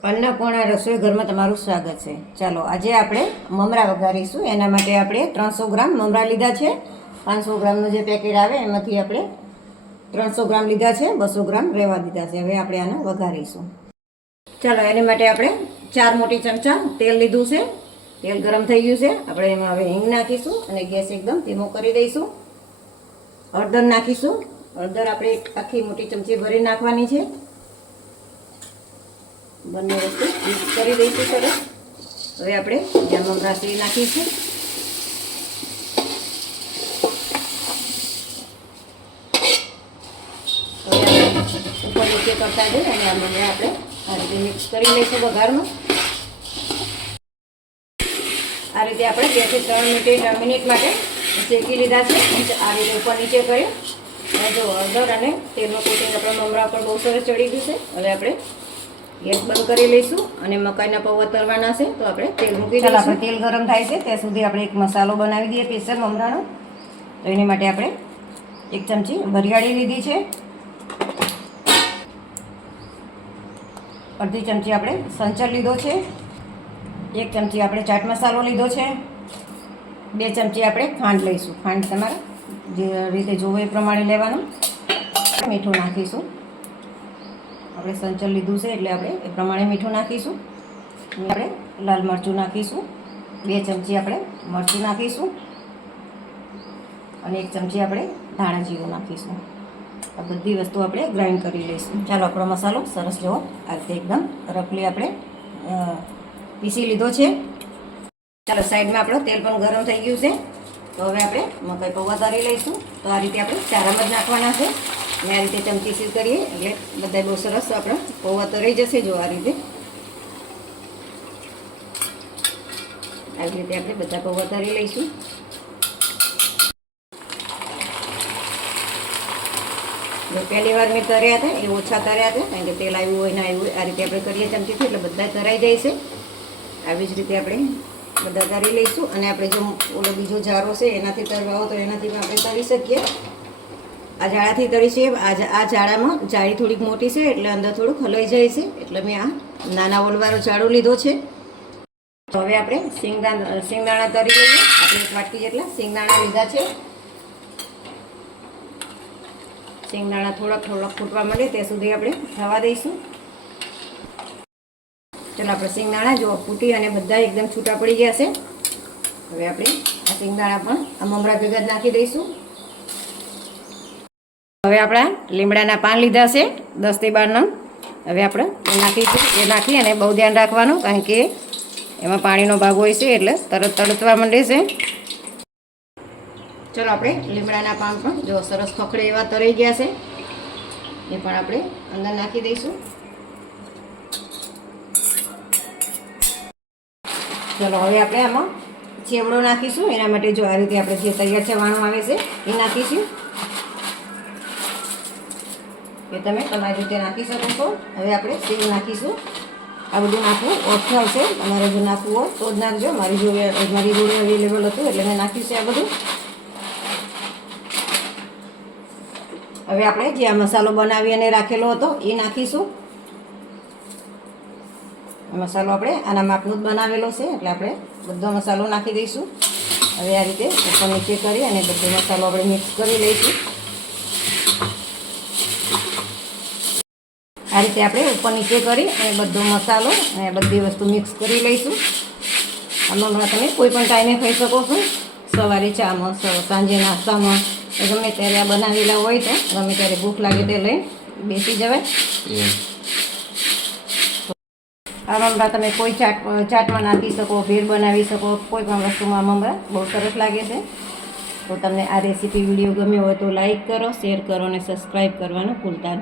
અન્નપૂર્ણા રસોઈ ઘરમાં તમારું સ્વાગત છે। ચાલો આજે આપણે મમરા વઘારીશું। એના માટે આપણે 300 ગ્રામ મમરા લીધા છે। 500 ગ્રામનું જે પેકેટ આવે એમાંથી આપણે 300 ગ્રામ લીધા છે, 200 ગ્રામ રહેવા દીધા છે। હવે આપણે આને વઘારીશું। ચાલો એની માટે આપણે 4 મોટી ચમચા તેલ લીધું છે। તેલ ગરમ થઈ ગયું છે। આપણે એમાં હવે હિંગ નાખીશું અને ગેસ એકદમ ધીમો કરી દઈશું। હળદર નાખીશું। હળદર આપણે એક આખી મોટી ચમચી ભરી નાખવાની છે। બંને વસ્તુ મિક્સ કરી દઈશું સરસ। હવે આપણે જ્યાં મમરા છે એ નાખીશું। હવે ઉપર નીચે કરતા જઈએ અને આ મમરા આપણે આ રીતે મિક્સ કરી લઈશું વઘારમાં। આ રીતે આપણે 2 થી 3 મિનિટ માટે શેકી લીધા છે। આ રીતે ઉપર નીચે કર્યું અને જો હળદર અને તેલનો કોટિંગ આપણા મમરા પર બહુ સરસ ચડી ગયું છે। હવે આપણે ગેસ બંધ કરી લઈશું અને મકાઈના પૌવા તળવાના છે તો આપણે તેલ મૂકી દઈશું। આપણે તેલ ગરમ થાય છે ત્યાં સુધી આપણે એક મસાલો બનાવી દઈએ સ્પેશિયલ મમરાનો। તો એની માટે આપણે 1 ચમચી વરિયાળી લીધી છે, અડધી ચમચી આપણે સંચળ લીધો છે, 1 ચમચી આપણે ચાટ મસાલો લીધો છે, 2 ચમચી આપણે ખાંડ લઈશું। ખાંડ તમારે જે રીતે જોવો એ પ્રમાણે લેવાનું। મીઠું નાખીશું। આપણે સંચળ લીધું છે એટલે આપણે એ પ્રમાણે મીઠું નાખીશું। આપણે લાલ મરચું નાખીશું, 2 ચમચી આપણે મરચું નાખીશું અને 1 ચમચી આપણે ધાણા જીરું નાખીશું। આ બધી વસ્તુ આપણે ગ્રાઇન્ડ કરી લઈશું। ચાલો આપણો મસાલો સરસ જેવો આ રીતે એકદમ રફલી આપણે પીસી લીધો છે। ચાલો સાઈડમાં આપણો તેલ પણ ગરમ થઈ ગયું છે તો હવે આપણે મકાઈ પૌવા તળી લઈશું। તો આ રીતે આપણે ચારામાં જ નાખવાના છે અને આ રીતે ચમચીથી કરીએ એટલે બધા બહુ સરસ આપણા પૌવા તળી જશે। જો આ રીતે આવી રીતે આપણે બધા પૌવા તળી લઈશું। જો પહેલી વાર મેં તર્યા હતા એ ઓછા તર્યા હતા કારણ કે તેલ આવ્યું હોય ના આવ્યું હોય। આ રીતે આપણે કરીએ ચમચીથી એટલે બધા તરાઈ જાય છે। આવી જ રીતે આપણે બધા તરી લઈશું અને આપણે જો ઓલો બીજો જારો છે એનાથી તરવા હોય તો એનાથી પણ આપણે તરી શકીએ। આ જાળાથી તળી છે। આ જાળામાં જાળી થોડીક મોટી છે એટલે અંદર થોડુંક હલાઈ જાય છે એટલે મેં આ નાના ઓલવાળો જાળો લીધો છે। હવે આપણે શિંગદાણા તરી લઈએ। આપણે 1 વાટકી જેટલા શિંગદાણા લીધા છે। શિંગદાણા થોડાક ફૂટવા માંડે ત્યાં સુધી આપણે થવા દઈશું। ચાલો આપણે શિંગદાણા જો ફૂટી અને બધા એકદમ છૂટા પડી ગયા છે। હવે આપણે આ શિંગદાણા પણ આ મમરા ભેગા જ નાખી દઈશું। હવે આપણા લીમડાના પાન લીધા છે 10 થી 12 નંગ। હવે આપણે એ નાખીશું। એ નાખી અને બહુ ધ્યાન રાખવાનું કારણ કે એમાં પાણીનો ભાગ હોય છે એટલે તરત તળતવા માંડે છે। ચલો આપણે લીમડાના પાન પણ જો સરસ ખખડે એવા તરાઈ ગયા છે એ પણ આપણે અંદર નાખી દઈશું। ચલો હવે આપણે આમાં ચેવડો નાખીશું। એના માટે જો આ રીતે આપણે જે તૈયાર ચવાણું આવે છે એ નાખીશું। એ તમે તમારી રીતે નાખી શકો છો। હવે આપણે સેવ નાખીશું। આ બધું નાખવું ઓપ્શનલ છે, તમારે જો નાખવું હોય તો જ નાખજો। મારી જોડે અવેલેબલ હતું એટલે મેં નાખ્યું છે આ બધું। હવે આપણે જે આ મસાલો બનાવી અને રાખેલો હતો એ નાખીશું। મસાલો આપણે આના માપનો જ બનાવેલો છે એટલે આપણે બધો મસાલો નાખી દઈશું। હવે આ રીતે ઉપર નીચે કરી અને બધો મસાલો આપણે મિક્સ કરી લઈશું। આ રીતે આપણે ઉપર નીચે કરી અને બધો મસાલો અને બધી વસ્તુ મિક્સ કરી લઈશું। આમાં તમે કોઈ પણ ટાઈમે ખાઈ શકો છો। સવારે ચામાં, સાંજે નાસ્તામાં, ગમે ત્યારે આ બનાવેલા હોય તો ગમે ત્યારે ભૂખ લાગે તે લઈને બેસી જવાય। આ મમરા તમે કોઈ ચાટમાં નાખી શકો, ભેળ બનાવી શકો, કોઈ પણ વસ્તુમાં મમરા બહુ સરસ લાગે છે। તો તમને આ રેસીપી વિડીયો ગમ્યો હોય તો લાઈક કરો, શેર કરો અને સબસ્ક્રાઈબ કરવાનું ભૂલતા નહીં।